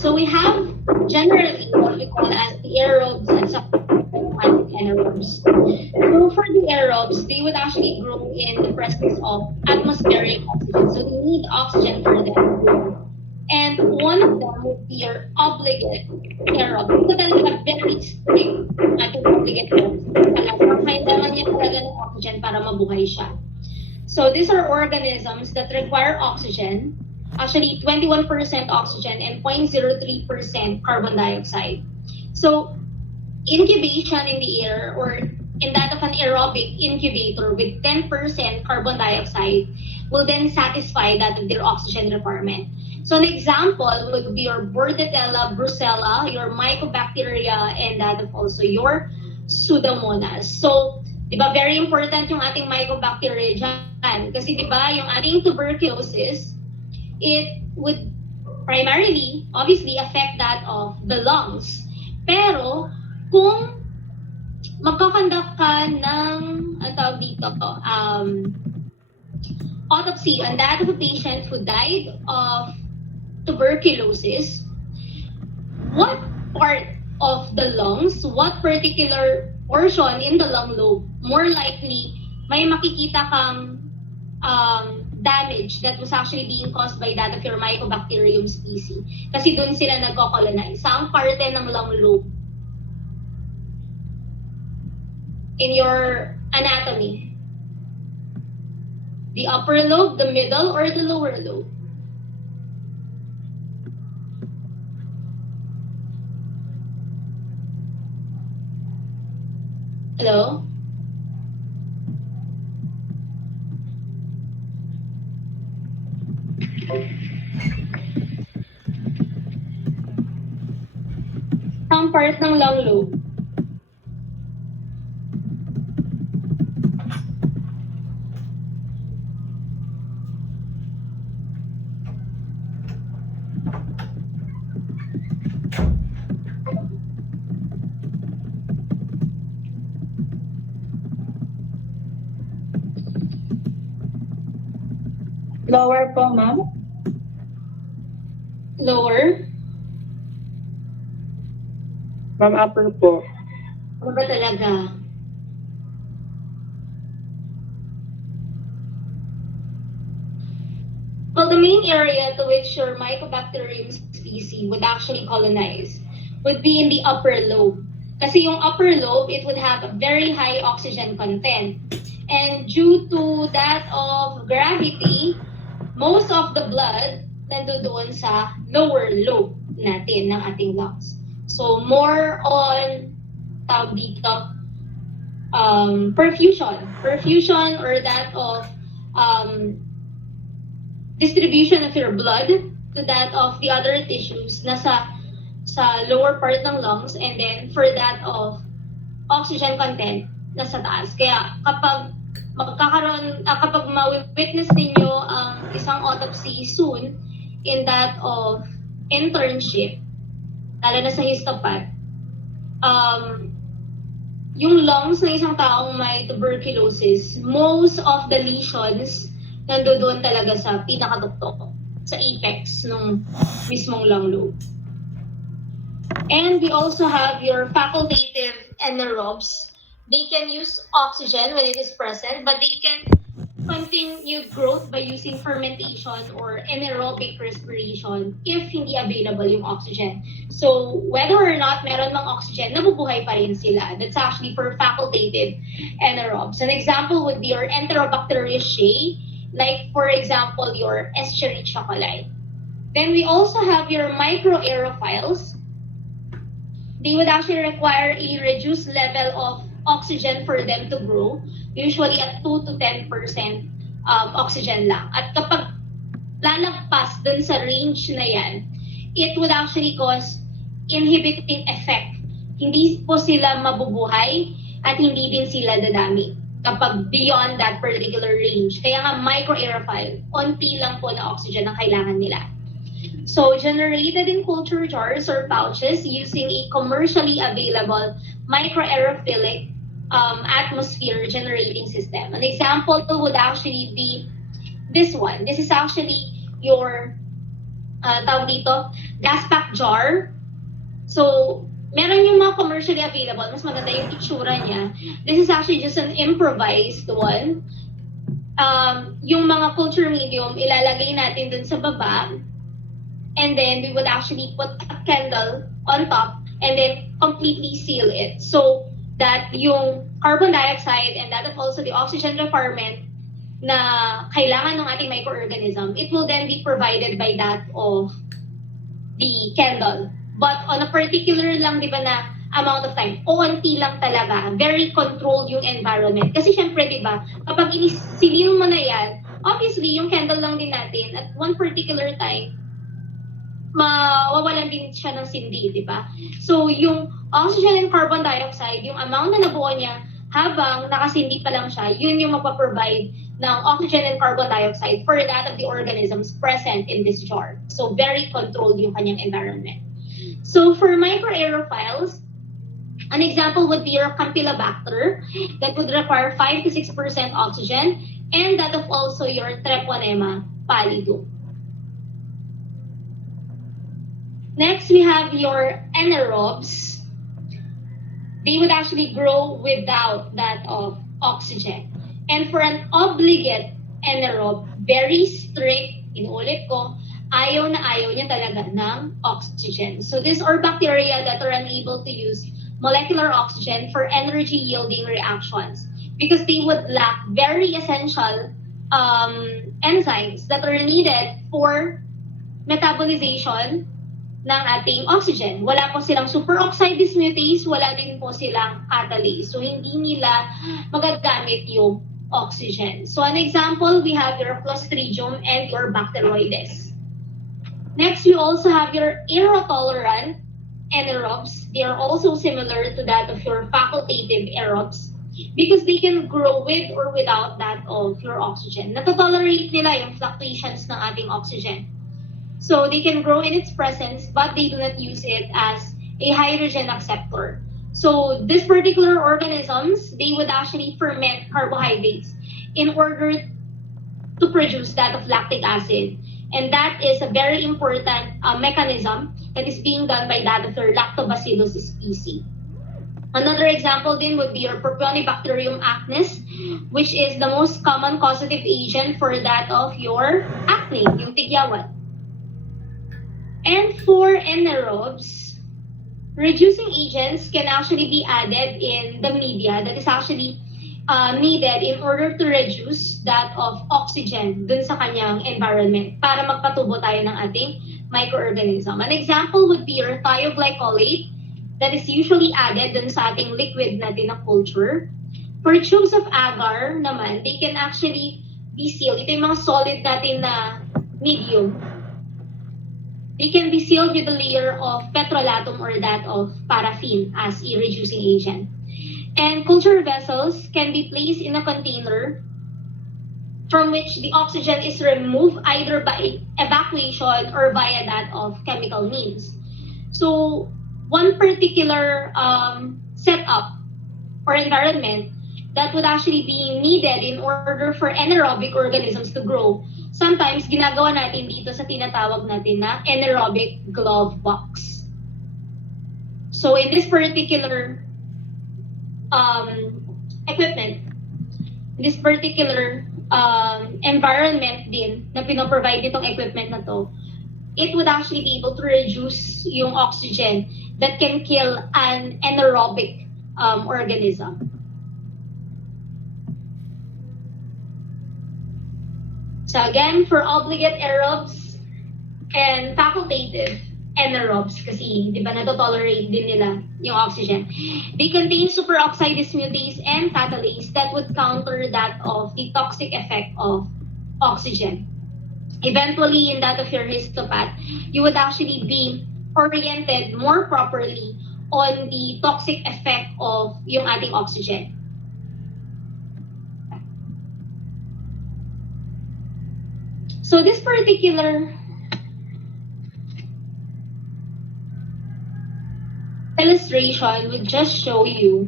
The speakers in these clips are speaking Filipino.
So we have generally what we call as the aerobes and anaerobes. So for the aerobes, they would actually grow in the presence of atmospheric oxygen. So they need oxygen for them to grow. And one of them would be your obligate aerobe. So talaga very strict ating obligate aerobes. Kailangan niya talaga ng oxygen para mabuhay siya. So these are organisms that require oxygen, actually 21% oxygen and 0.03% carbon dioxide. So incubation in the air or in that of an aerobic incubator with 10% carbon dioxide will then satisfy that of their oxygen requirement. So an example would be your Bordetella brucella, your Mycobacteria, and that of also your Pseudomonas. So, di ba, very important yung ating Mycobacteria dyan. Kasi di ba, yung ating tuberculosis, it would primarily, obviously, affect that of the lungs. Pero, kung magkakandak ka ng, ang tawag dito, autopsy on that of a patient who died of tuberculosis, what part of the lungs, what particular portion in the lung lobe, more likely, may makikita kang damage that was actually being caused by that of your Mycobacterium species. Kasi doon sila nagko-colonize. Saang parte ng lung lobe? In your anatomy? The upper lobe, the middle, or the lower lobe? Hello? Ang part ng lung lobe. Lower po, ma'am. Lower? Ma'am, upper po. Ano ba talaga? Well, the main area to which your Mycobacterium species would actually colonize would be in the upper lobe. Kasi yung upper lobe, it would have a very high oxygen content. And due to that of gravity, most of the blood nandoon sa lower lobe natin ng ating lungs. So more on tawag dito, perfusion or that of distribution of your blood to that of the other tissues nasa sa lower part ng lungs, and then for that of oxygen content nasa taas. Kaya kapag kapag ma-witness ninyo ang isang autopsy soon in that of internship, lalo na sa histopath, yung lungs ng isang taong may tuberculosis, most of the lesions nandoon talaga sa pinakatuktok, sa apex ng mismong lung lobe. And we also have your facultative anaerobes. They can use oxygen when it is present, but they can continue growth by using fermentation or anaerobic respiration if hindi available yung oxygen. So whether or not meron mang oxygen, nabubuhay pa rin sila. That's actually for facultative anaerobes. An example would be your Enterobacteriaceae, like for example your Escherichia coli. Then we also have your microaerophiles. They would actually require a reduced level of oxygen for them to grow, usually at 2 to 10% oxygen lang. At kapag lalagpas dun sa range na yan, it would actually cause inhibiting effect. Hindi po sila mabubuhay at hindi din sila dadami kapag beyond that particular range. Kaya nga microaerophile, onti lang po na oxygen ang kailangan nila. So generated in culture jars or pouches using a commercially available microaerophilic atmosphere generating system. An example would actually be this one. This is actually your tawag dito, gas pack jar. So, meron yung mga commercially available, mas maganda yung itsura niya. This is actually just an improvised one. Yung mga culture medium, ilalagay natin dun sa baba. And then, we would actually put a candle on top and then completely seal it. So, that yung carbon dioxide and that of also the oxygen requirement na kailangan ng ating microorganism, it will then be provided by that of the candle. But on a particular lang, di ba na amount of time, onti lang talaga, very controlled yung environment. Kasi syempre, di ba, kapag inisilin mo na yan, obviously, yung candle lang din natin, at one particular time, mawawalan din siya ng sindi, di ba? So, yung oxygen and carbon dioxide, yung amount na nabuo niya, habang nakasindi pa lang siya, yun yung mapaprovide ng oxygen and carbon dioxide for that of the organisms present in this jar. So, very controlled yung kanyang environment. So, for microaerophiles, an example would be your Campylobacter that would require 5 to 6% oxygen, and that of also your Treponema pallidum. Next, we have your anaerobes. They would actually grow without that of oxygen. And for an obligate anaerobe, very strict, inuulit ko, ayaw niya talaga ng oxygen. So these are bacteria that are unable to use molecular oxygen for energy-yielding reactions because they would lack very essential enzymes that are needed for metabolization ng ating oxygen. Wala po silang superoxide dismutase, wala din po silang catalase. So hindi nila magagamit yung oxygen. So an example, we have your Clostridium and your Bacteroides. Next, we also have your Aero Tolerant anaerobes. They are also similar to that of your facultative aerobes because they can grow with or without that of your oxygen. Natotolerate nila yung fluctuations ng ating oxygen. So they can grow in its presence, but they do not use it as a hydrogen acceptor. So these particular organisms, they would actually ferment carbohydrates in order to produce that of lactic acid. And that is a very important mechanism that is being done by that of your Lactobacillus species. Another example then would be your Propionibacterium acnes, which is the most common causative agent for that of your acne, yung tigyawan. And for anaerobes, reducing agents can actually be added in the media that is actually needed in order to reduce that of oxygen dun sa kanyang environment para magpatubo tayo ng ating microorganism. An example would be your thioglycolate that is usually added dun sa ating liquid natin na culture. For tubes of agar naman, they can actually be sealed. Ito yung mga solid natin na medium. They can be sealed with a layer of petrolatum or that of paraffin as a reducing agent. And culture vessels can be placed in a container from which the oxygen is removed either by evacuation or via that of chemical means. So one particular setup or environment that would actually be needed in order for anaerobic organisms to grow, sometimes ginagawa natin dito sa tinatawag natin na anaerobic glove box. So in this particular equipment, this particular environment din na pinoprovide itong equipment na to, it would actually be able to reduce yung oxygen that can kill an anaerobic organism. So again, for obligate aerobes and facultative anaerobes, kasi di ba natotolerate din nila yung oxygen, they contain superoxide dismutase and catalase that would counter that of the toxic effect of oxygen. Eventually, in that of your histopath, you would actually be oriented more properly on the toxic effect of yung ating oxygen. So this particular illustration would just show you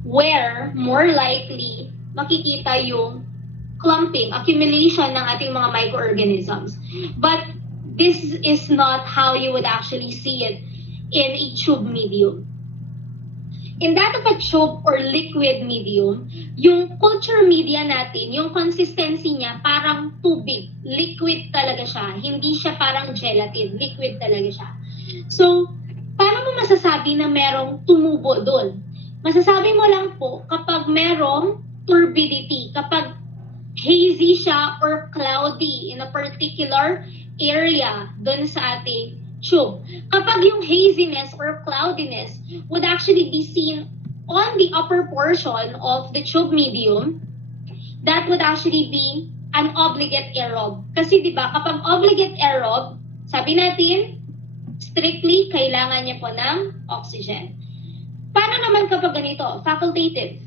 where more likely makikita yung clumping, accumulation ng ating mga microorganisms. But this is not how you would actually see it in a tube medium. In that of a tube or liquid medium, yung culture media natin, yung consistency niya parang tubig. Liquid talaga siya. Hindi siya parang gelatin. Liquid talaga siya. So, paano mo masasabi na merong tumubo doon? Masasabi mo lang po kapag merong turbidity, kapag hazy siya or cloudy in a particular area doon sa ating tube. Kapag yung haziness or cloudiness would actually be seen on the upper portion of the tube medium, that would actually be an obligate aerobe. Kasi di ba kapag obligate aerobe, sabi natin, strictly kailangan niya po ng oxygen. Paano naman kapag ganito? Facultative.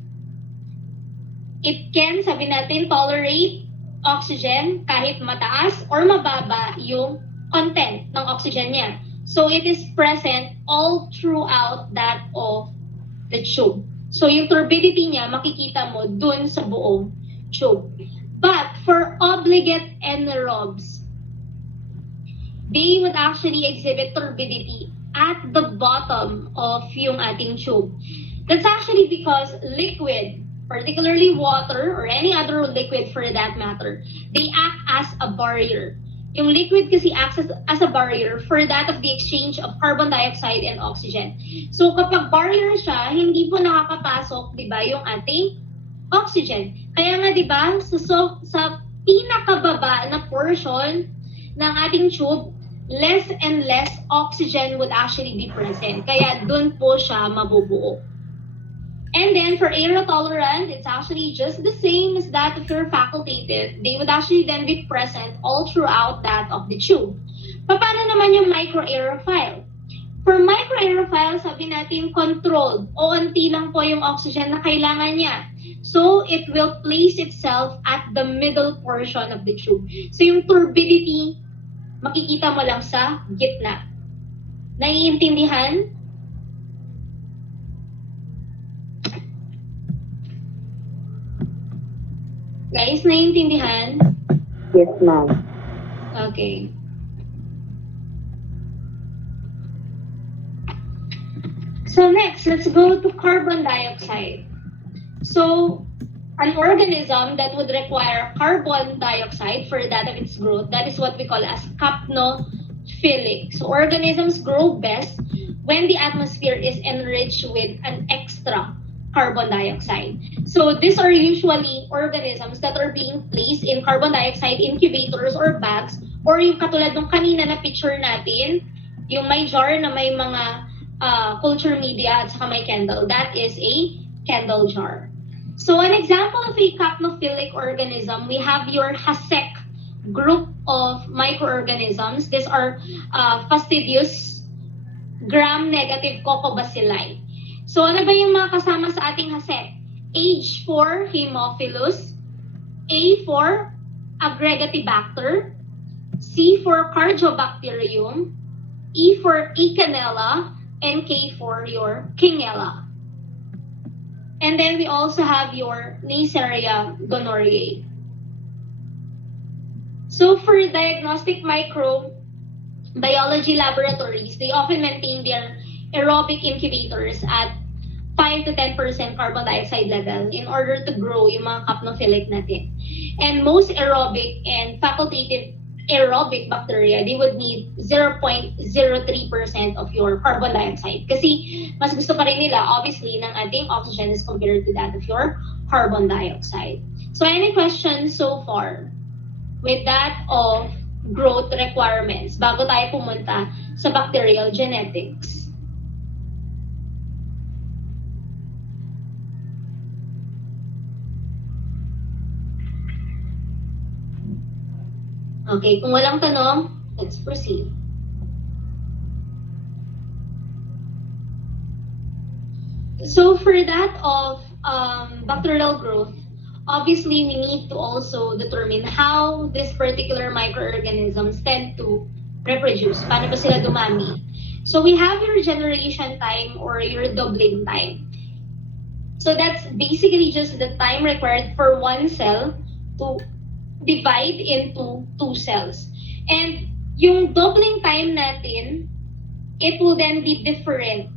It can, sabi natin, tolerate oxygen kahit mataas or mababa yung content ng oxygen niya. So it is present all throughout that of the tube. So yung turbidity niya, makikita mo dun sa buong tube. But for obligate anaerobes, they would actually exhibit turbidity at the bottom of yung ating tube. That's actually because liquid, particularly water or any other liquid for that matter, they act as a barrier. Yung liquid kasi acts as a barrier for that of the exchange of carbon dioxide and oxygen. So kapag barrier siya, hindi po nakakapasok, di ba, yung ating oxygen. Kaya nga, di ba, sa pinakababa na portion ng ating tube, less and less oxygen would actually be present. Kaya dun po siya mabubuo. And then for aero tolerance, it's actually just the same as that of your facultative. They would actually then be present all throughout that of the tube. Paano naman yung microaerophile? For microaerophile, sabi natin controlled. Onti lang po yung oxygen na kailangan niya. So it will place itself at the middle portion of the tube. So yung turbidity, makikita mo lang sa gitna. Naiintindihan? Guys, naiintindihan? Yes, ma'am. Okay. So next, let's go to carbon dioxide. So, an organism that would require carbon dioxide for that of its growth, that is what we call as capnophilic. So, organisms grow best when the atmosphere is enriched with an extra carbon dioxide. So these are usually organisms that are being placed in carbon dioxide incubators or bags, or yung katulad ng kanina na picture natin, yung may jar na may mga culture media at saka may candle. That is a candle jar. So an example of a capnophilic organism, we have your HASEC group of microorganisms. These are fastidious gram-negative coccobacilli. So ano ba yung mga kasama sa ating HASEC? H for Haemophilus, A for Aggregatibacter, C for Cardiobacterium, E for Echinella, and K for your Kingella. And then we also have your Neisseria gonorrhoeae. So for diagnostic microbiology laboratories, they often maintain their aerobic incubators at 5 to 10% carbon dioxide level in order to grow yung mga capnophilic natin. And most aerobic and facultative aerobic bacteria, they would need 0.03% of your carbon dioxide. Kasi mas gusto pa rin nila, obviously, ng ating oxygen as compared to that of your carbon dioxide. So any questions so far with that of growth requirements bago tayo pumunta sa bacterial genetics? Okay, kung walang tanong, let's proceed. So for that of bacterial growth, obviously we need to also determine how this particular microorganisms tend to reproduce. Paano ba sila dumami? So we have your generation time or your doubling time. So that's basically just the time required for one cell to divide into two cells. And yung doubling time natin, it will then be different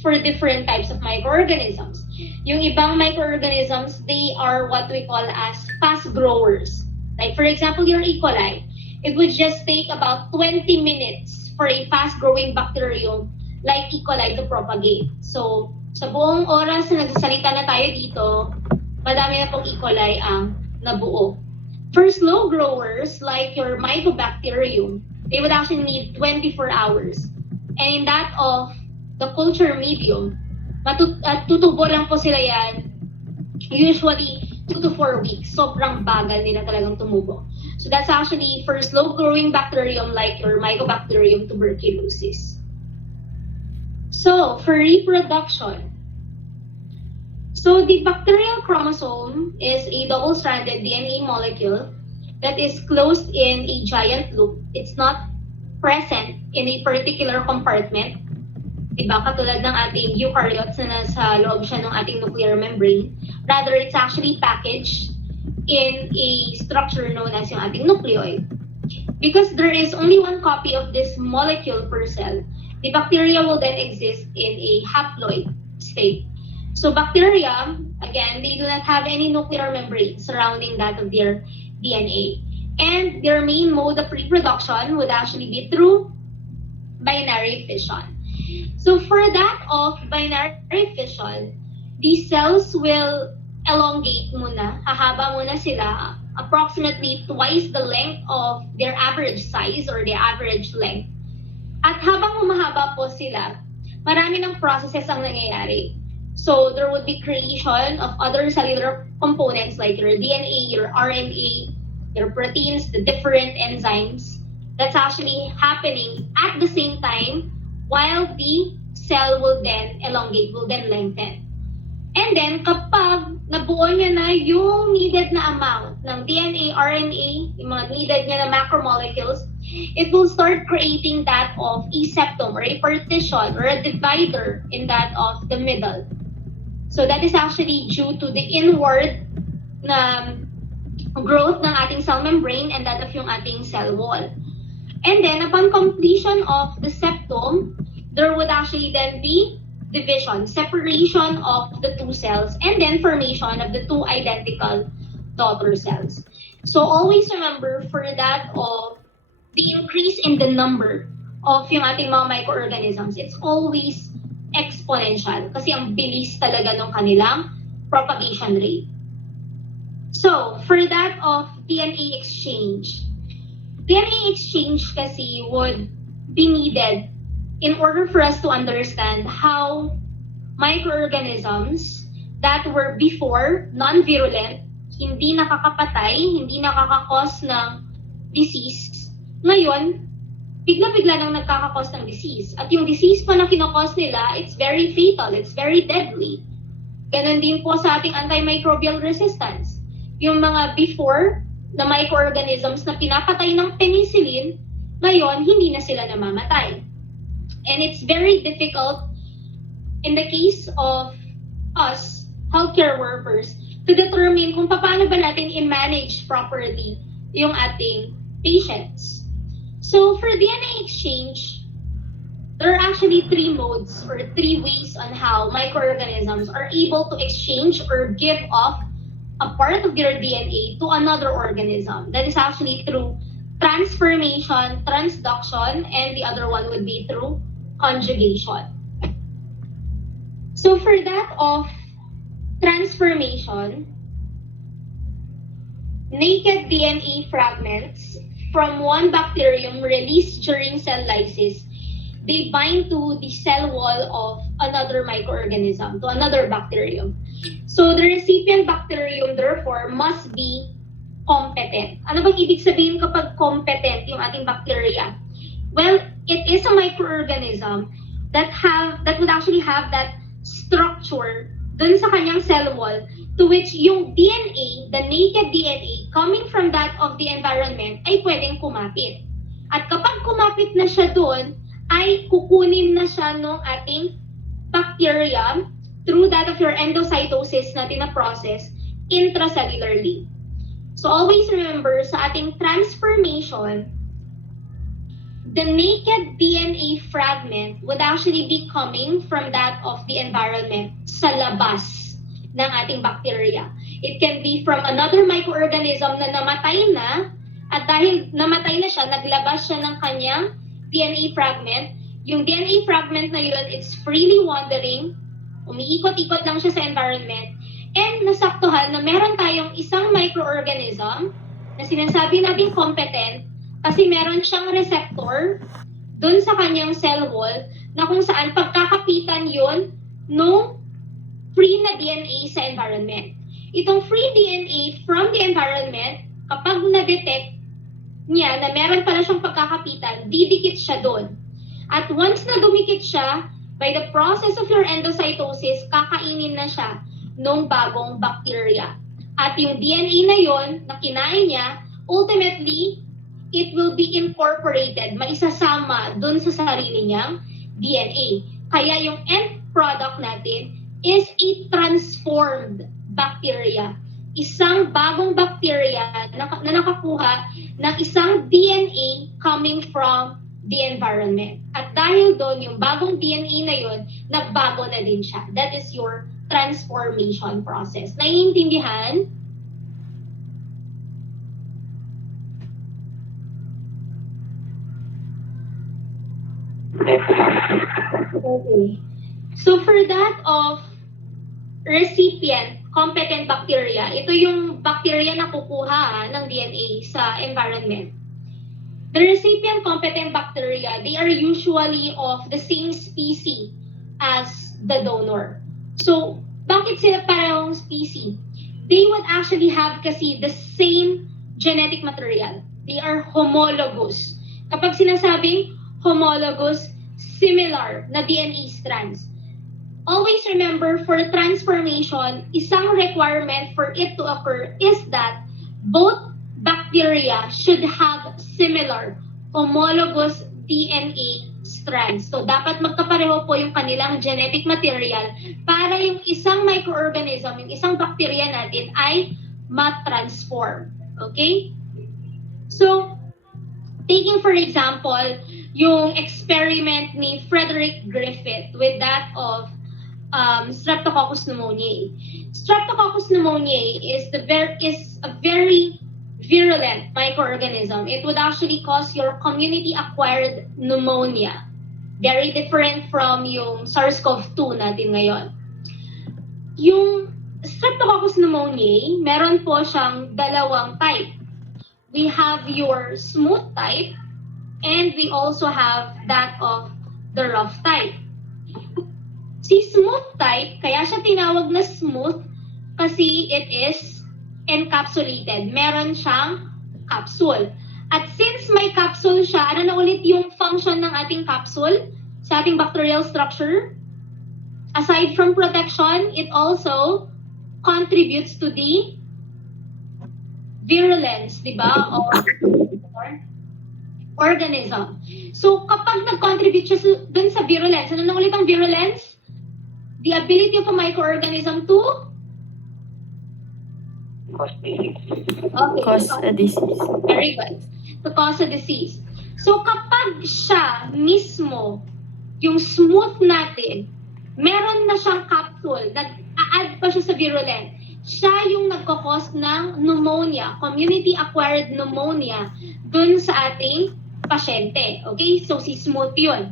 for different types of microorganisms. Yung ibang microorganisms, they are what we call as fast growers. Like for example, your E. coli, it would just take about 20 minutes for a fast-growing bacterium like E. coli to propagate. So, sa buong oras na nagsasalita na tayo dito, madami na pong E. coli ang nabuo. For slow growers, like your mycobacterium, they would actually need 24 hours. And in that of the culture medium, tutubo lang po sila yan usually 2 to 4 weeks. Sobrang bagal nila talagang tumubo. So that's actually for slow-growing bacterium like your Mycobacterium tuberculosis. So, for reproduction. So, the bacterial chromosome is a double-stranded DNA molecule that is closed in a giant loop. It's not present in a particular compartment. Diba? Katulad ng ating eukaryotes na nasa loob siya ng ating nuclear membrane. Rather, it's actually packaged in a structure known as yung ating nucleoid. Because there is only one copy of this molecule per cell, the bacteria will then exist in a haploid state. So bacteria, again, they do not have any nuclear membrane surrounding that of their DNA. And their main mode of reproduction would actually be through binary fission. So for that of binary fission, these cells will elongate muna, hahaba muna sila, approximately twice the length of their average size or their average length. At habang humahaba po sila, marami ng processes ang nangyayari. So there would be creation of other cellular components like your DNA, your RNA, your proteins, the different enzymes. That's actually happening at the same time while the cell will then elongate, will then lengthen. And then, kapag nabuo niya na yung needed na amount ng DNA, RNA, yung mga needed niya na macromolecules, it will start creating that of a septum or a partition or a divider in that of the middle. So that is actually due to the inward na growth ng ating cell membrane and that of yung ating cell wall. And then, upon completion of the septum, there would actually then be division, separation of the two cells, and then formation of the two identical daughter cells. So always remember for that of the increase in the number of yung ating mga microorganisms, it's always exponential kasi ang bilis talaga ng kanilang propagation rate. So for that of DNA exchange kasi would be needed in order for us to understand how microorganisms that were before non-virulent, hindi nakakapatay, hindi nakakakos ng disease, ngayon, bigla-bigla nang nagkakakos ng disease. At yung disease pa na kinakos nila, it's very fatal, it's very deadly. Ganon din po sa ating antimicrobial resistance. Yung mga before na microorganisms na pinapatay ng penicillin, ngayon, hindi na sila namamatay. And it's very difficult in the case of us, healthcare workers, to determine kung paano ba natin i-manage properly yung ating patients. So for DNA exchange, there are actually three modes or three ways on how microorganisms are able to exchange or give off a part of their DNA to another organism. That is actually through transformation, transduction, and the other one would be through conjugation. So for that of transformation, naked DNA fragments from one bacterium released during cell lysis, they bind to the cell wall of another microorganism, to another bacterium. So the recipient bacterium therefore must be competent. Ano bang ibig sabihin kapag competent yung ating bacteria? Well, it is a microorganism that would actually have that structure dun sa kanyang cell wall to which yung DNA, the naked DNA coming from that of the environment ay pwedeng kumapit. At kapag kumapit na siya dun, ay kukunin na siya ng ating bacteria through that of your endocytosis na tina-process intracellularly. So always remember sa ating transformation, the naked DNA fragment would actually be coming from that of the environment sa labas ng ating bacteria. It can be from another microorganism na namatay na, at dahil namatay na siya, naglabas siya ng kanyang DNA fragment. Yung DNA fragment na yun, it's freely wandering, umiikot-ikot lang siya sa environment, and nasaktuhan na meron tayong isang microorganism na sinasabi natin competent kasi meron siyang receptor dun sa kanyang cell wall na kung saan pagkakapitan yun nung free na DNA sa environment. Itong free DNA from the environment, kapag na-detect niya na meron pala siyang pagkakapitan, didikit siya doon. At once na dumikit siya, by the process of your endocytosis, kakainin na siya nung bagong bacteria. At yung DNA na yon na kinain niya, ultimately, it will be incorporated, maisasama dun sa sarili niyang DNA. Kaya yung end product natin is a transformed bacteria. Isang bagong bacteria na nakakuha ng isang DNA coming from the environment. At dahil doon, yung bagong DNA na yun, nagbago na din siya. That is your transformation process. Naiintindihan? Okay. So for that of recipient competent bacteria, ito yung bacteria na kukuha ng DNA sa environment. The recipient competent bacteria, they are usually of the same species as the donor. So, bakit sila parehong species? They would actually have kasi the same genetic material. They are homologous. Kapag sinasabing homologous, similar na DNA strands. Always remember, for transformation, isang requirement for it to occur is that both bacteria should have similar homologous DNA strands. So, dapat magkapareho po yung kanilang genetic material para yung isang microorganism, yung isang bacteria natin ay ma-transform. Okay? So, taking for example, yung experiment ni Frederick Griffith with that of Streptococcus pneumoniae. Streptococcus pneumoniae is a very virulent microorganism. It would actually cause your community-acquired pneumonia. Very different from yung SARS-CoV-2 natin ngayon. Yung Streptococcus pneumoniae, meron po siyang dalawang type. We have your smooth type, and we also have that of the rough type. Si smooth type, kaya siya tinawag na smooth kasi it is encapsulated. Meron siyang capsule. At since may capsule siya, ano na ulit yung function ng ating capsule sa ating bacterial structure? Aside from protection, it also contributes to the virulence, di ba, of organism. So, kapag nag-contribute siya dun sa virulence, ano na ulit ang virulence? The ability of a microorganism to cause disease. Okay, Cause a disease. Very good. To cause a disease. So, kapag siya mismo, yung smooth natin, meron na siyang capsule, nag-a-add pa siya sa virulent, siya yung nagkakos ng pneumonia, community-acquired pneumonia, dun sa ating pasyente. Okay? So, si smooth yun.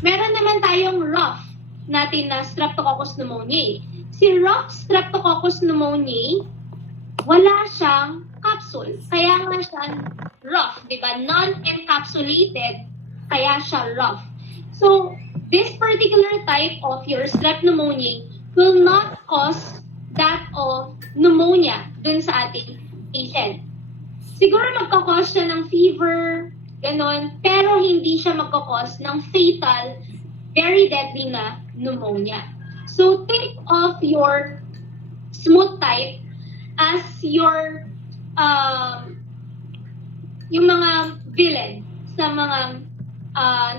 Meron naman tayong rough natin na Streptococcus pneumoniae. Si rough Streptococcus pneumoniae, wala siyang capsule. Kaya nga siya rough, di ba? Non-encapsulated, kaya siya rough. So, this particular type of your strep pneumoniae will not cause that of pneumonia dun sa ating patient. Siguro magkakause siya ng fever, ganon, pero hindi siya magkakause ng fatal, very deadly na pneumonia. So, think of your smooth type as your yung mga villain sa mga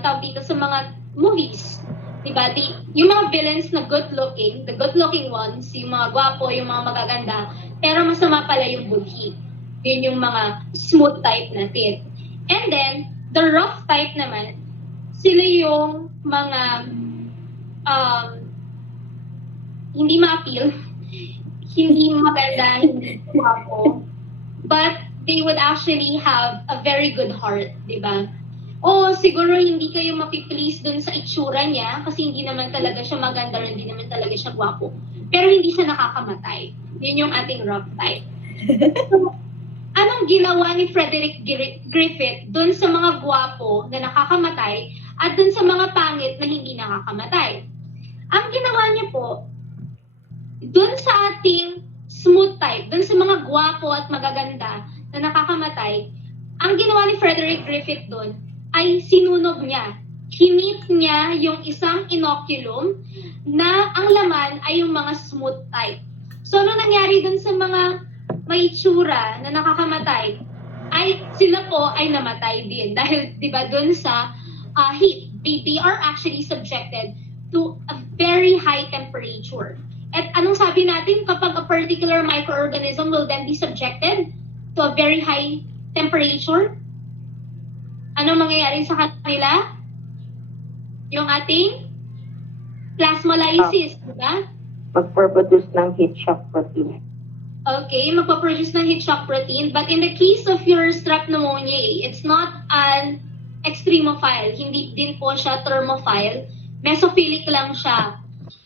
tawag dito sa mga movies, diba? Yung mga villains na good-looking, the good-looking ones, yung mga gwapo, yung mga magaganda, pero masama pala yung budhi. Yun yung mga smooth type natin. And then, The rough type naman, sila yung mga hindi ma-appeal, hindi maganda, hindi guwapo, but they would actually have a very good heart, di ba? O siguro hindi kayo mapiplease dun sa itsura niya kasi hindi naman talaga siya maganda, hindi naman talaga siya gwapo. Pero hindi siya nakakamatay. Yun yung ating rough type. So, anong ginawa ni Frederick Griffith dun sa mga gwapo na nakakamatay at dun sa mga pangit na hindi nakakamatay? Ang ginawa niya po, dun sa ating smooth type, dun sa mga gwapo at magaganda na nakakamatay, ang ginawa ni Frederick Griffith dun ay sinunog niya. Hinit niya yung isang inoculum na ang laman ay yung mga smooth type. So, ano nangyari dun sa mga may itsura na nakakamatay? Ay, sila po ay namatay din. Dahil, di ba, dun sa heat, they are actually subjected to a very high temperature. At anong sabi natin kapag a particular microorganism will then be subjected to a very high temperature? Anong mangyayari sa kanila? Yung ating plasmolysis, di ba? Magproduce ng heat shock protein. Okay, magpaproduce ng heat shock protein. But in the case of your strep pneumoniae, it's not an extremophile. Hindi din po siya thermophile. Mesophilic lang siya.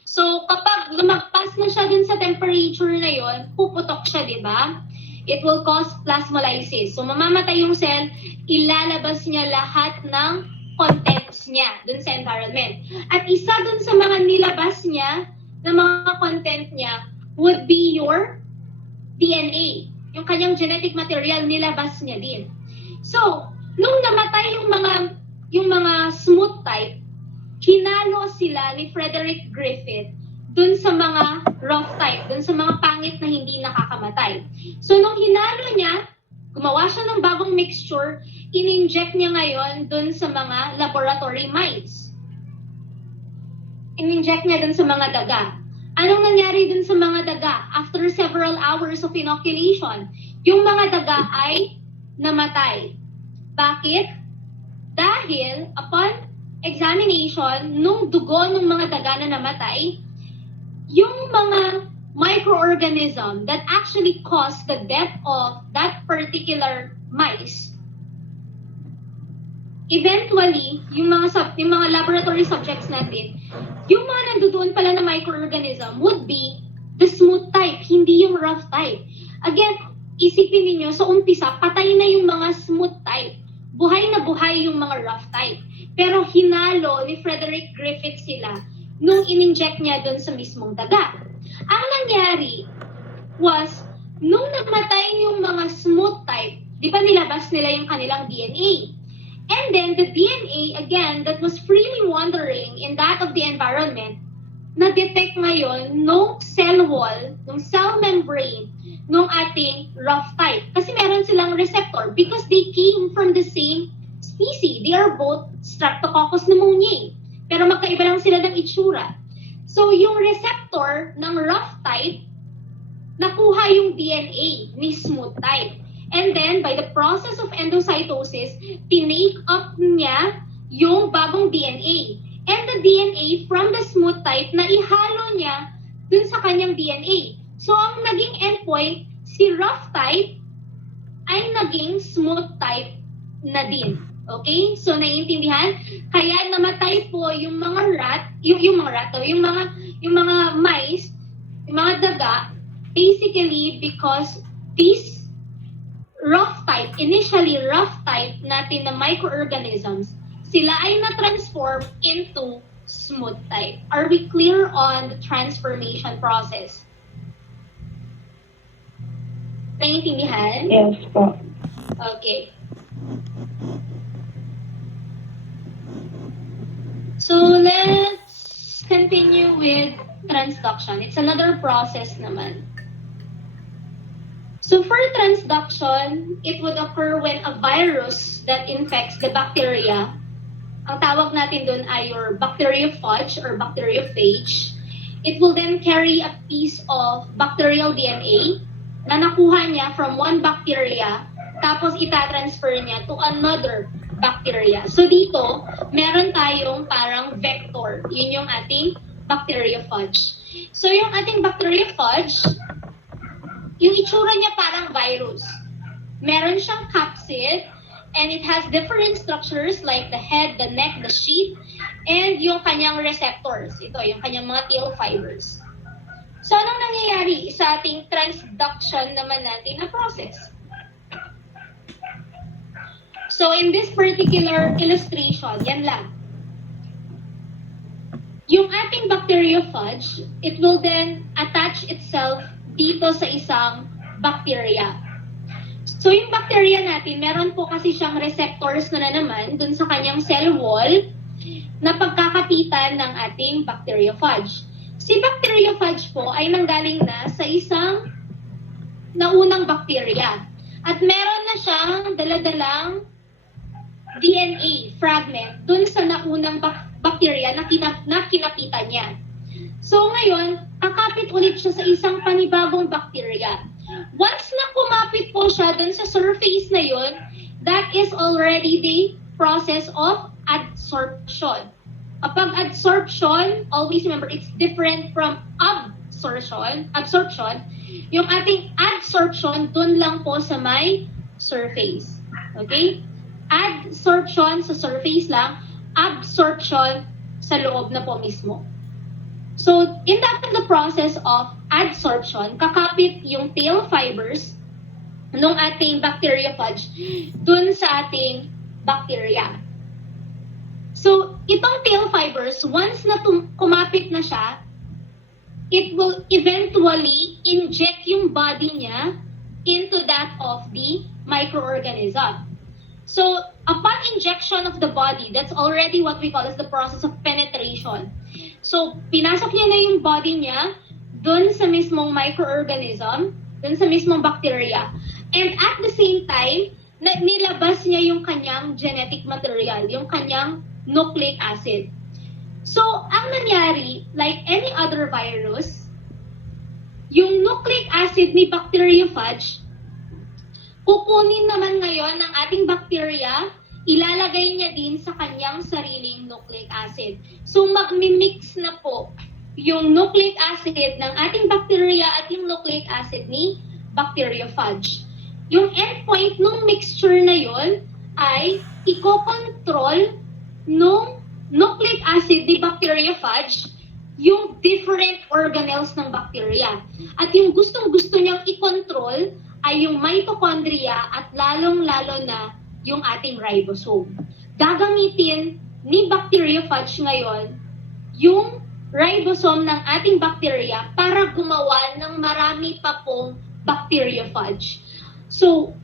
So, kapag lumagpas na siya din sa temperature na yon, puputok siya, di ba? It will cause plasmolysis. So, mamamatay yung cell, ilalabas niya lahat ng contents niya dun sa environment. At isa dun sa mga nilabas niya, na mga content niya, would be your DNA. Yung kanyang genetic material, nilabas niya din. So, nung namatay yung mga smooth type, hinalo sila ni Frederick Griffith dun sa mga rough type, dun sa mga pangit na hindi nakakamatay. So, nung hinalo niya, gumawa siya ng bagong mixture, in-inject niya ngayon dun sa mga laboratory mice. In-inject niya dun sa mga daga. Anong nangyari dun sa mga daga? After several hours of inoculation, yung mga daga ay namatay. Bakit? Dahil upon examination, nung dugo ng mga daga na namatay, yung mga microorganism that actually caused the death of that particular mice, eventually, yung mga laboratory subjects natin, yung mga nandoon pala na microorganism would be the smooth type, hindi yung rough type. Again, isipin niyo sa umpisa, patay na yung mga smooth type. Buhay na buhay yung mga rough type. Pero hinalo ni Frederick Griffith sila nung in-inject niya doon sa mismong daga. Ang nangyari was, nung namatay yung mga smooth type, di ba nilabas nila yung kanilang DNA? And then the DNA, again, that was freely wandering in that of the environment, na-detect ngayon nung cell wall, nung cell membrane, nung ating rough type. Kasi meron silang receptor because they came from the same species. They are both Streptococcus pneumoniae. Pero magkaiba lang sila ng itsura. So, yung receptor ng rough type, nakuha yung DNA ni smooth type. And then, by the process of endocytosis, tinake up niya yung bagong DNA. And the DNA from the smooth type na ihalo niya dun sa kanyang DNA. So, ang naging endpoint, si rough type ay naging smooth type na din. Okay? So, naiintindihan? Kaya namatay po yung mga rat, yung mga mice, yung mga daga, basically because these rough type, initially rough type natin na microorganisms, sila ay na-transform into smooth type. Are we clear on the transformation process? Naiintindihan? Yes po. Okay. So let's continue with transduction. It's another process naman. So for transduction, it would occur when a virus that infects the bacteria, ang tawag natin dun ay your bacteriophage or bacteriophage, it will then carry a piece of bacterial DNA na nakuha niya from one bacteria tapos itatransfer niya to another bacteria. So dito, meron tayong parang vector. Yun yung ating bacteriophage. So yung ating bacteriophage, yung itsura niya parang virus. Meron siyang capsid, and it has different structures like the head, the neck, the sheath, and yung kanyang receptors. Ito, yung kanyang mga tail fibers. So, anong nangyayari sa ating transduction naman natin na process? So, in this particular illustration, yan lang. Yung ating bacteriophage, it will then attach itself dito sa isang bacteria. So, yung bacteria natin, meron po kasi siyang receptors na naman dun sa kanyang cell wall na pagkakapitan ng ating bacteriophage. Si bacteriophage po ay nanggaling na sa isang naunang bacteria. At meron na siyang daladalang DNA fragment dun sa naunang bacteria na kinapitan niya. So, ngayon, kakapit ulit siya sa isang panibagong bacteria. Once na kumapit po siya dun sa surface na yun, that is already the process of adsorption. Kapag adsorption, always remember, it's different from absorption. Yung ating adsorption, dun lang po sa may surface. Okay? Adsorption sa surface lang, absorption sa loob na po mismo. So, in the process of adsorption, kakapit yung tail fibers ng ating bacteriophage dun sa ating bacteria. So, itong tail fibers, once na kumapit na siya, it will eventually inject yung body niya into that of the microorganism. So, upon injection of the body, that's already what we call as the process of penetration. So, pinasok niya na yung body niya dun sa mismong microorganism, dun sa mismong bacteria. And at the same time, nilabas niya yung kanyang genetic material, yung kanyang nucleic acid. So, ang nangyari, like any other virus, yung nucleic acid ni bacteriophage, kukunin naman ngayon ng ating bacteria, ilalagay niya din sa kanyang sariling nucleic acid. So, magmimix na po yung nucleic acid ng ating bacteria at yung nucleic acid ni bacteriophage. Yung endpoint ng mixture na yon ay iko-control nung nucleic acid ni bacteriophage yung different organelles ng bacteria. At yung gustong-gusto niyang i-control ay yung mitochondria at lalong-lalo na yung ating ribosome. Gagamitin ni bacteriophage ngayon yung ribosome ng ating bacteria para gumawa ng marami pa pong bacteriophage. So,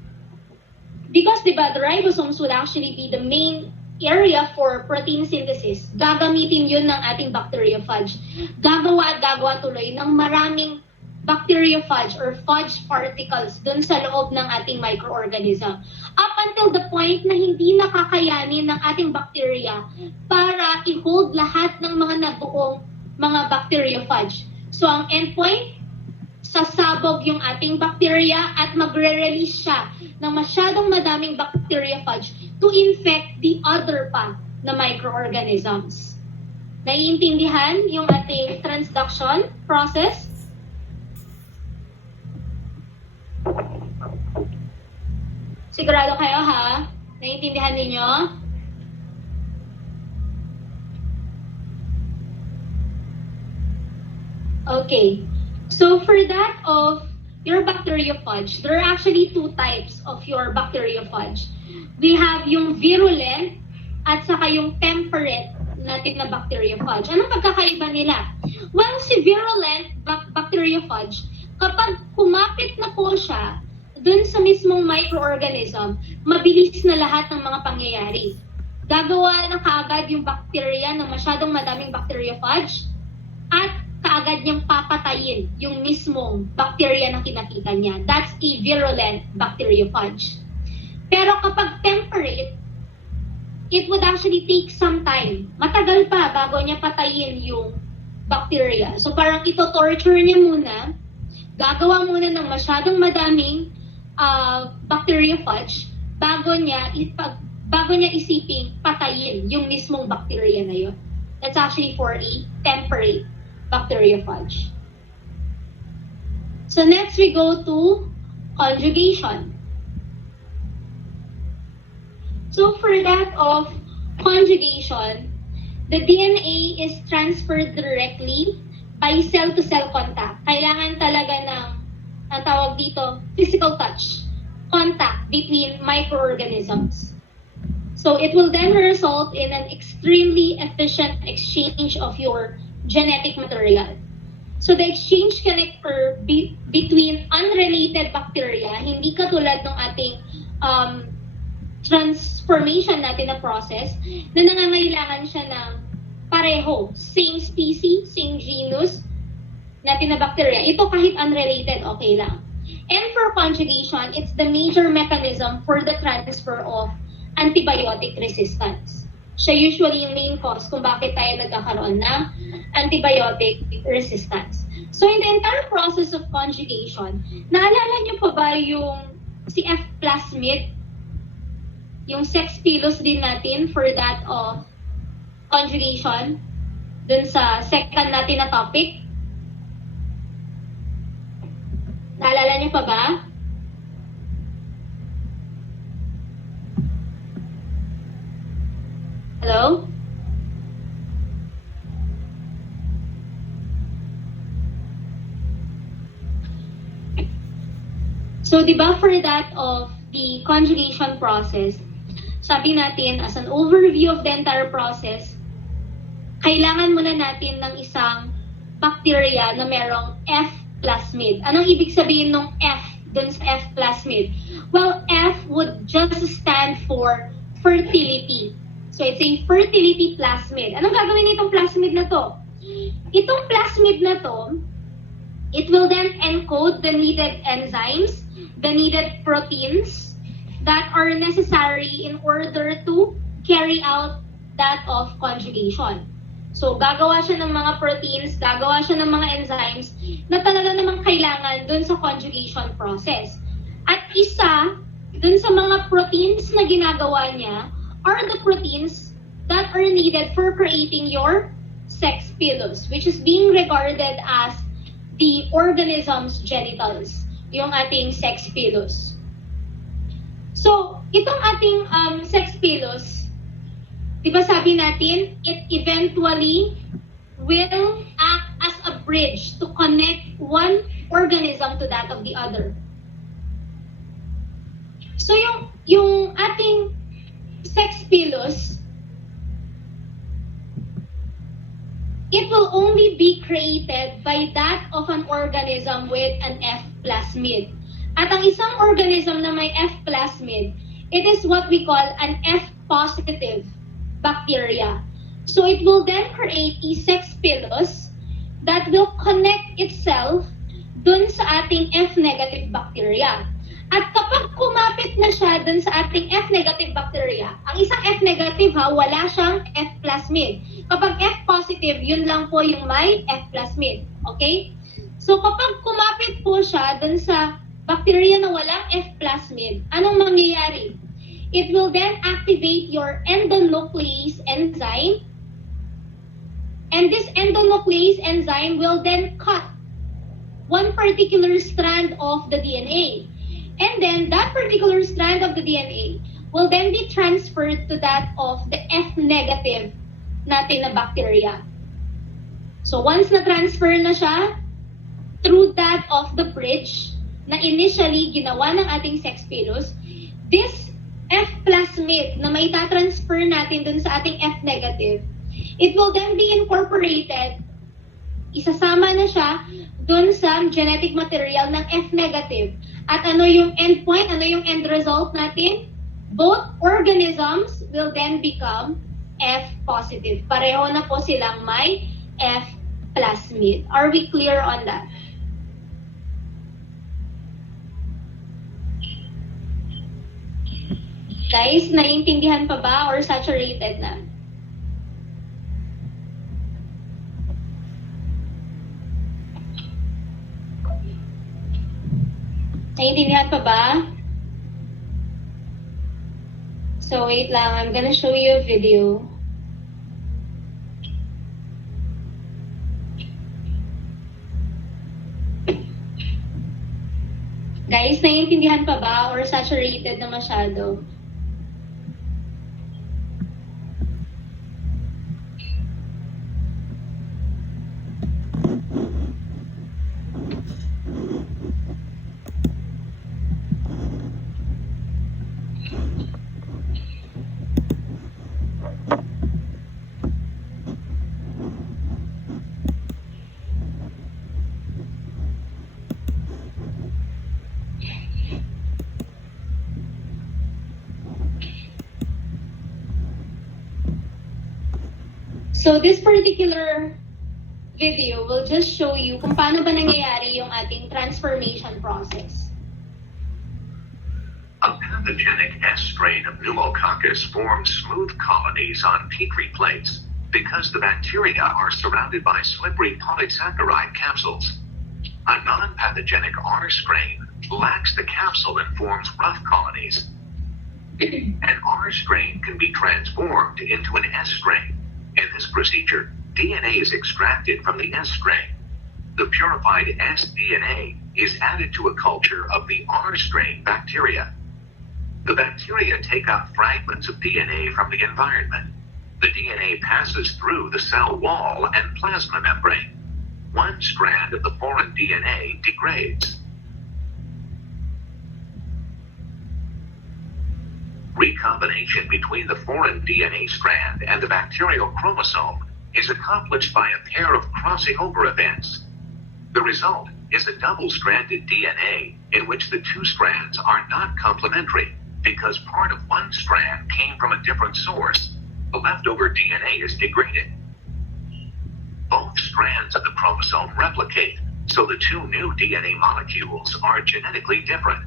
because diba, the ribosomes will actually be the main area for protein synthesis, gagamitin yun ng ating bacteriophage. Gagawa tuloy ng maraming bacteriophage or phage particles dun sa loob ng ating microorganism. Up until the point na hindi nakakayanin ng ating bacteria para i-hold lahat ng mga nabuong mga bacteriophage. So, ang endpoint, sasabog yung ating bacteria at magre-release siya ng masyadong madaming bacteriophage to infect the other pa na microorganisms. Naiintindihan yung ating transduction process? Sigurado kayo ha? Naiintindihan ninyo? Okay. So for that of your bacteriophage, there are actually two types of your bacteriophage. We have yung virulent at saka yung temperate natin na bacteriophage. Anong pagkakaiba nila? Well, si virulent bacteriophage, kapag kumapit na po siya dun sa mismong microorganism, mabilis na lahat ng mga pangyayari. Gagawa na kaagad yung bacteria ng masyadong madaming bacteriophage at kaagad niyang papatayin yung mismong bacteria na kinakita niya. That's a virulent bacteriophage. Pero kapag temperate, it would actually take some time. Matagal pa bago niya patayin yung bacteria. So parang ito torture niya muna, gagawa muna ng masyadong madaming bacteriophage bago niya isiping patayin yung mismong bacteria na yun. That's actually for a temperate bacteriophage. So next we go to conjugation. So for that of conjugation, the DNA is transferred directly by cell-to-cell contact. Kailangan talaga ng, ang tawag dito, physical touch, contact between microorganisms. So it will then result in an extremely efficient exchange of your genetic material. So the exchange can occur between unrelated bacteria, hindi katulad ng ating transformation natin na process, na nangangailangan siya ng pareho, same species, same genus natin na bacteria. Ito kahit unrelated, okay lang. And for conjugation, it's the major mechanism for the transfer of antibiotic resistance. Siya usually yung main cause kung bakit tayo nagkakaroon ng antibiotic resistance. So in the entire process of conjugation, naalala niyo pa ba yung si F plasmid, yung sex pilus din natin for that of conjugation, dun sa second natin na topic? Naalala niyo pa ba? Hello? So, di ba for that of the conjugation process, sabi natin as an overview of the entire process, kailangan muna natin ng isang bacteria na merong F plasmid. Anong ibig sabihin ng F dun sa F plasmid? Well, F would just stand for fertility. So, it's a fertility plasmid. Anong gagawin nitong plasmid na to? Itong plasmid na to, it will then encode the needed enzymes, the needed proteins that are necessary in order to carry out that of conjugation. So, gagawa siya ng mga proteins, gagawa siya ng mga enzymes na talaga namang kailangan dun sa conjugation process. At isa, dun sa mga proteins na ginagawa niya are the proteins that are needed for creating your sex pilus, which is being regarded as the organism's genitals, yung ating sex pilus. So, itong ating sex pilus, di ba sabi natin, it eventually will act as a bridge to connect one organism to that of the other. So, yung ating sex pilus, it will only be created by that of an organism with an F plasmid. At ang isang organism na may F plasmid, it is what we call an F positive bacteria. So it will then create a sex pilus that will connect itself dun sa ating F negative bacteria. At kapag kumapit na siya dun sa ating F negative bacteria, ang isang F negative wala siyang F plasmid. Kapag F positive, yun lang po yung may F plasmid. Okay? So kapag kumapit po siya dun sa bacteria na walang F plasmid, anong mangyayari? It will then activate your endonuclease enzyme, and this endonuclease enzyme will then cut one particular strand of the DNA. And then that particular strand of the DNA will then be transferred to that of the F negative natin na bacteria. So once na-transfer na siya, through that of the bridge na initially ginawa ng ating sex pilus, this F plasmid na may tatransfer natin dun sa ating F negative, it will then be incorporated, isasama na siya dun sa genetic material ng F negative. At ano yung end point, ano yung end result natin? Both organisms will then become F positive. Pareho na po silang may F plasmid. Are we clear on that? Guys, naiintindihan pa ba or saturated na? Naiintindihan pa ba? So wait lang, I'm gonna show you a video. Guys, naiintindihan pa ba or saturated na masyado? So this particular video will just show you kung paano ba nangyayari yung ating transformation process. A pathogenic S strain of pneumococcus forms smooth colonies on Petri plates because the bacteria are surrounded by slippery polysaccharide capsules. A non-pathogenic R strain lacks the capsule and forms rough colonies. An R strain can be transformed into an S strain. In this procedure, DNA is extracted from the S strain. The purified S DNA is added to a culture of the R strain bacteria. The bacteria take up fragments of DNA from the environment. The DNA passes through the cell wall and plasma membrane. One strand of the foreign DNA degrades. Recombination between the foreign DNA strand and the bacterial chromosome is accomplished by a pair of crossing over events. The result is a double-stranded DNA in which the two strands are not complementary because part of one strand came from a different source. The leftover DNA is degraded. Both strands of the chromosome replicate, so the two new DNA molecules are genetically different.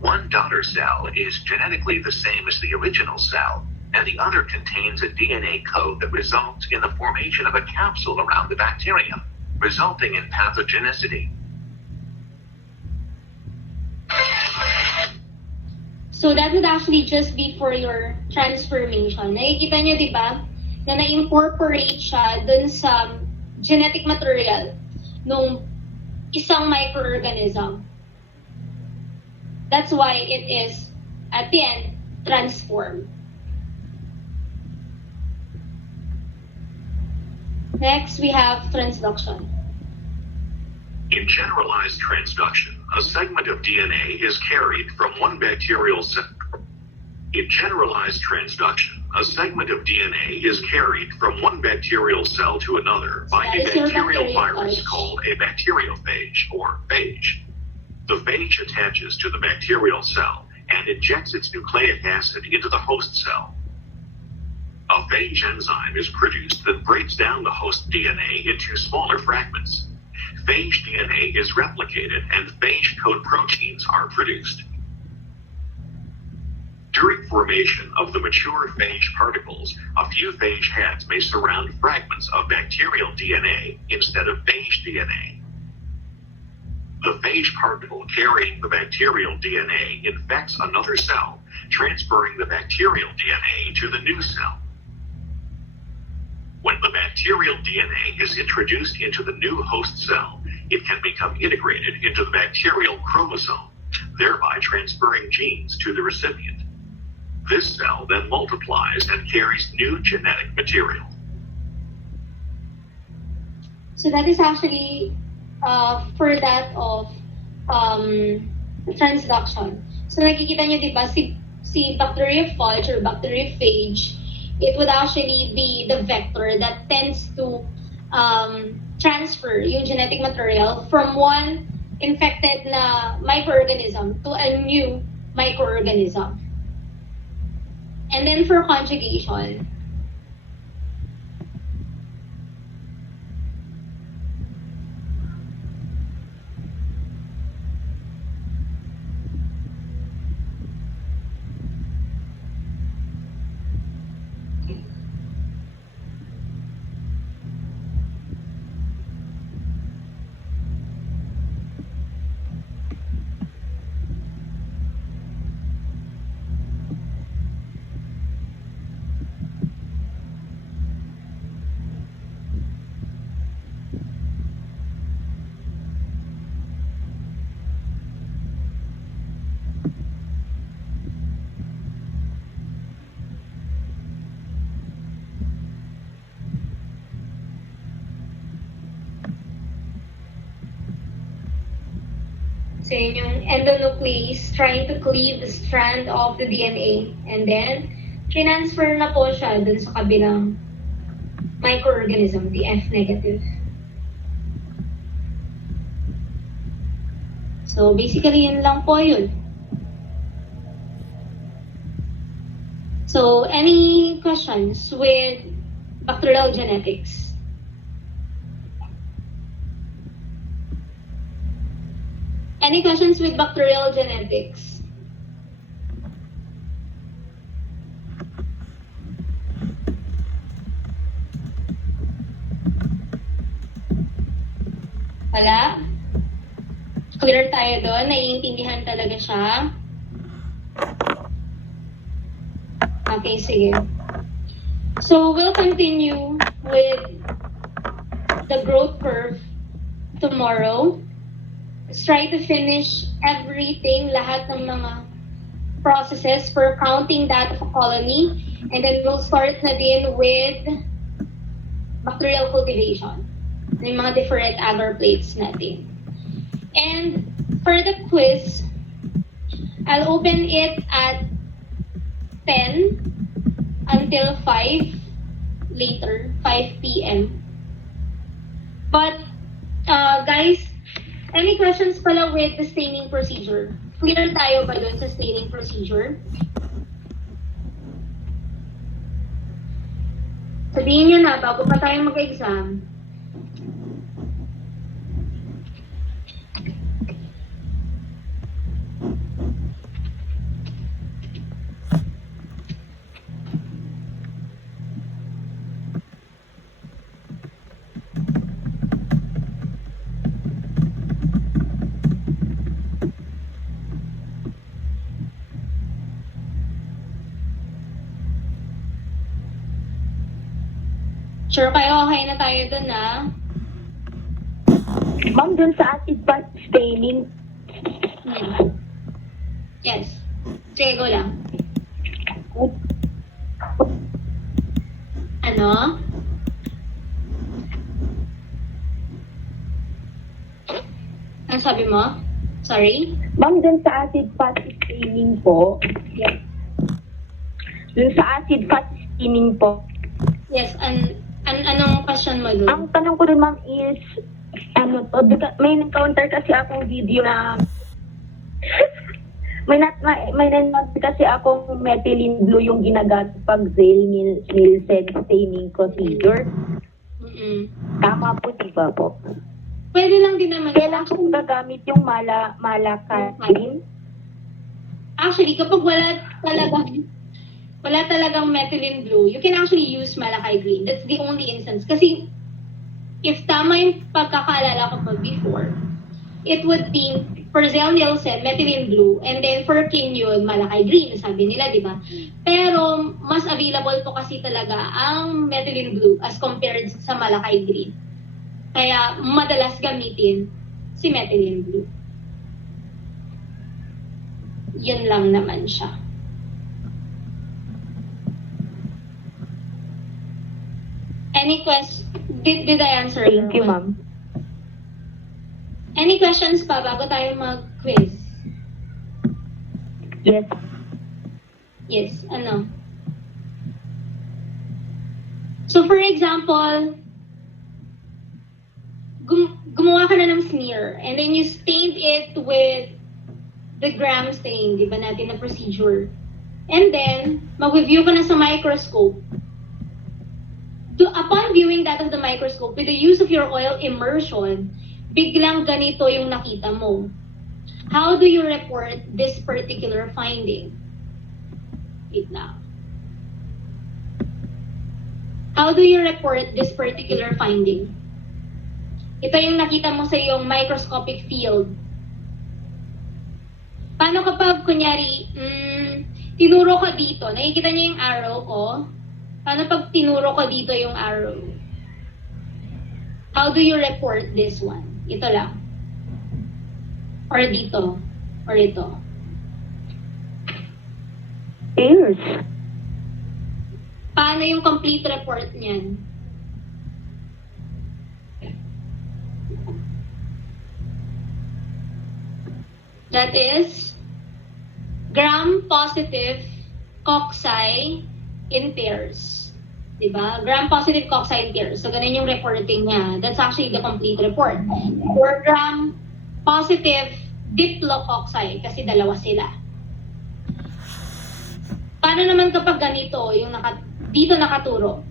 One daughter cell is genetically the same as the original cell, and the other contains a DNA code that results in the formation of a capsule around the bacterium, resulting in pathogenicity. So that would actually just be for your transformation. Nakikita nyo, di ba, na na-incorporate siya dun sa genetic material nung isang microorganism. That's why it is, at the end, transformed. Next, we have transduction. In generalized transduction, a segment of DNA is carried from one bacterial cell. In generalized transduction, a segment of DNA is carried from one bacterial cell to another by a bacterial virus called a bacteriophage or phage. The phage attaches to the bacterial cell and injects its nucleic acid into the host cell. A phage enzyme is produced that breaks down the host DNA into smaller fragments. Phage DNA is replicated and phage coat proteins are produced. During formation of the mature phage particles, a few phage heads may surround fragments of bacterial DNA instead of phage DNA. The phage particle carrying the bacterial DNA infects another cell, transferring the bacterial DNA to the new cell. When the bacterial DNA is introduced into the new host cell, it can become integrated into the bacterial chromosome, thereby transferring genes to the recipient. This cell then multiplies and carries new genetic material. So that is actually for that of transduction. So nakikita nyo, di ba, si bacteriophage or bacteriophage, it would actually be the vector that tends to transfer yung genetic material from one infected na microorganism to a new microorganism. And then for conjugation, So yun yung endonuclease trying to cleave the strand of the DNA. And then, transfer na po siya dun sa kabilang microorganism, the F negative. So basically, yun lang po yun. So, any questions with bacterial genetics? Any questions with bacterial genetics? Wala? Clear tayo doon? Naiintindihan talaga siya? Okay, sige. So, we'll continue with the growth curve tomorrow. Let's try to finish everything, lahat ng mga processes for counting that of a colony. And then we'll start na din with bacterial cultivation. Yung mga different agar plates natin. And for the quiz, I'll open it at 10 until 5 later, 5 p.m. But, guys, any questions pala with the staining procedure? Clear tayo ba dun sa staining procedure? Sabihin nyo na, bago pa tayo mag-exam. Sure kayo, okay na tayo dun, ha? Ma'am, dun sa acid fast staining, Yes. Sige, go lang. Ano? Ano sabi mo? Sorry? ma'am, dun sa acid fast staining po, yes. Dun sa acid fast staining po, Yes, anong question mo dun? ang tanong ko rin, ma'am, is, may encounter kasi akong video na may na-encounter kasi akong methylene blue yung ginagamit pag Nielsen staining procedure. Mm-mm. Tama po, di ba po? Pwede lang din naman. Kailan kong gagamit yung malakarin? Actually, kapag wala talagang methylene blue, you can actually use Malacay green. That's the only instance. Kasi, if tama yung pagkakaalala ko pa before, it would be, for Nielsen, methylene blue, and then for King yun, Malacay green, sabi nila, di ba? Pero, mas available po kasi talaga ang methylene blue as compared sa Malacay green. Kaya, madalas gamitin si methylene blue. Yun lang naman siya. Any questions? Did I answer? Thank you, ma'am. Any questions pa bago tayo mag-quiz? Yes. Yes, ano? So, for example, gumawa ka na ng smear and then you stained it with the gram stain, di ba natin na procedure. And then, mag-review ka na sa microscope. Upon viewing that of the microscope, with the use of your oil immersion, biglang ganito yung nakita mo. How do you report this particular finding? Wait lang. How do you report this particular finding? Ito yung nakita mo sa iyong microscopic field. Paano kapag, kunyari, tinuro ka dito, nakikita niyo yung arrow ko? Paano pag tinuro ko dito yung arrow? How do you report this one? Ito lang. Or dito. Or ito. Ears. Paano yung complete report niyan? That is gram-positive cocci in pairs. Diba? Gram-positive cocci in pairs. So, ganun yung reporting niya. That's actually the complete report. For gram-positive diplococci, kasi dalawa sila. Paano naman kapag ganito, yung dito nakaturo?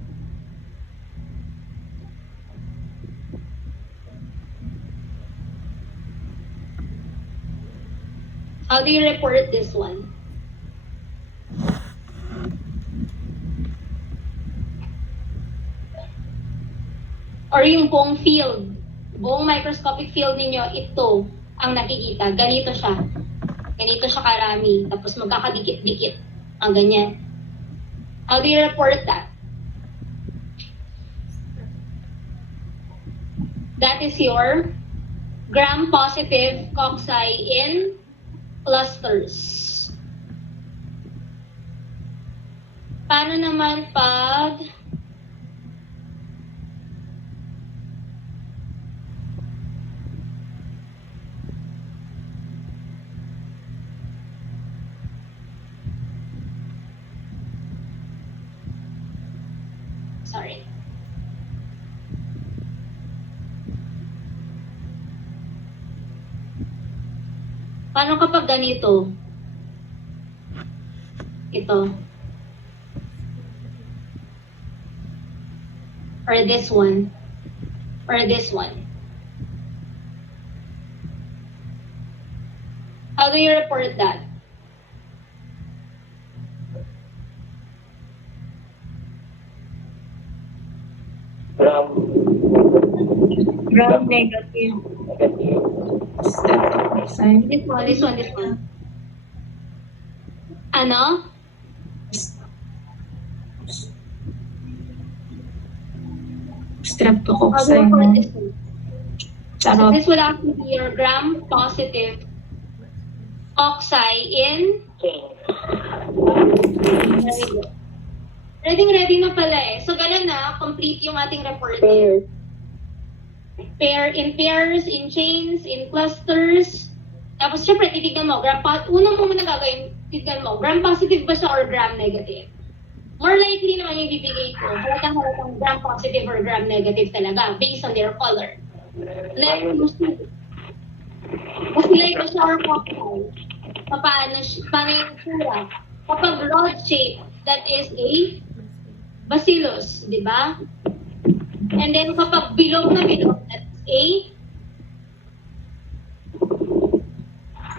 How do you report this one? Or yung buong field, buong microscopic field ninyo, ito ang nakikita. Ganito siya. Ganito siya karami. Tapos magkakadikit-dikit. Ang ganyan. How do you report that? That is your gram-positive cocci in clusters. Paano naman pag sorry. Paano kapag ganito? Ito. Or this one. Or this one. How do you report that? Gram negative. This one. Ano? Streptococcus How do you report pneumoniae. this one? So this would actually be your gram-positive cocci in. Ready na pala eh. So, ganun na. Complete yung ating reporting. In pairs, in chains, in clusters. Tapos, syempre, titignan mo. Unang mo muna gagawin, titignan mo. Gram-positive ba siya or gram-negative? More likely naman yung bibigay ko. Halatang gram-positive or gram-negative talaga based on their color. Let's see. Masilay ba siya or cocktail? Paano yung sura? Kapag rod shape, that is a bacillus, di ba? And then kapag bilog na bilog, that's a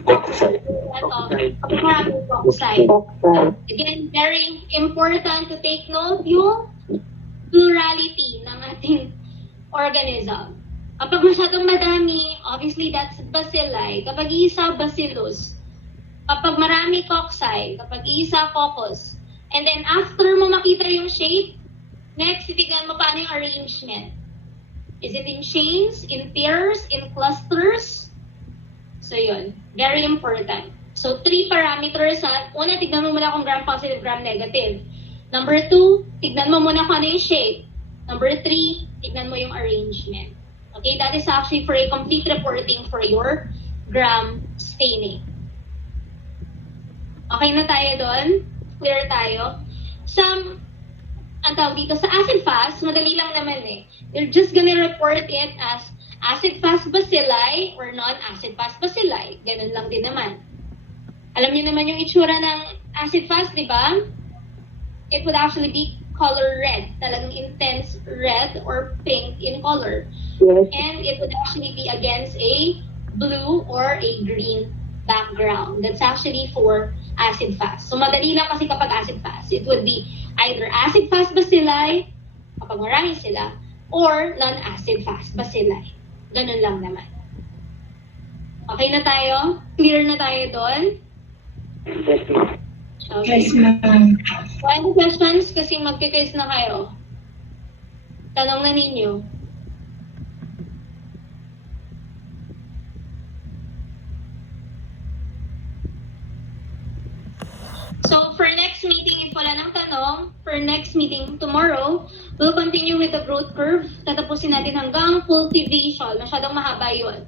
kapag maraming cocci. Again, very important to take note yung plurality ng ating organism. Kapag masyadong madami, obviously that's bacilli. Kapag isa, bacillus. Kapag marami, cocci. Kapag isa, coccus. And then after mo makita yung shape, next, titignan mo paano yung arrangement. Is it in chains, in pairs, in clusters? So yun, very important. So 3 parameters ha. Una, tignan mo muna kung gram-positive, gram-negative. Number 2, tignan mo muna kung ano yung shape. Number 3, tignan mo yung arrangement. Okay, that is actually for a complete reporting for your gram staining. Okay na tayo doon? Clear tayo? Ang tawag dito, sa acid-fast, madali lang naman eh. You're just gonna report it as acid-fast bacilli or non-acid-fast bacilli. Ganun lang din naman. Alam niyo naman yung itsura ng acid-fast, di ba? It would actually be color red. Talagang intense red or pink in color. Yes. And it would actually be against a blue or a green background. That's actually for acid-fast. So, madali lang kasi kapag acid-fast. It would be either acid-fast bacilli, kapag marami sila, or non-acid-fast bacilli. Ganun lang naman. Okay na tayo? Clear na tayo doon? Okay. Yes, ma'am. So, any questions? Kasi magkikis na kayo. Tanong na ninyo. So, for next meeting, if wala ng tanong, for next meeting tomorrow, we'll continue with the growth curve. Tatapusin natin hanggang cultivation. Masyadong mahaba yun.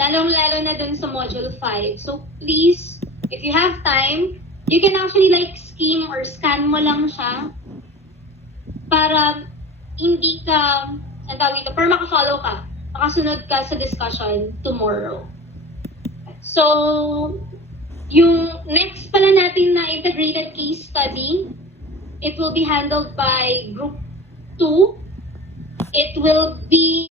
Lalong-lalo na dun sa Module 5. So please, if you have time, you can actually like skim or scan mo lang siya para hindi ka, ang tawag ito, para makafollow ka, makasunod ka sa discussion tomorrow. So, yung next pala natin na integrated case study, it will be handled by Group 2. It will be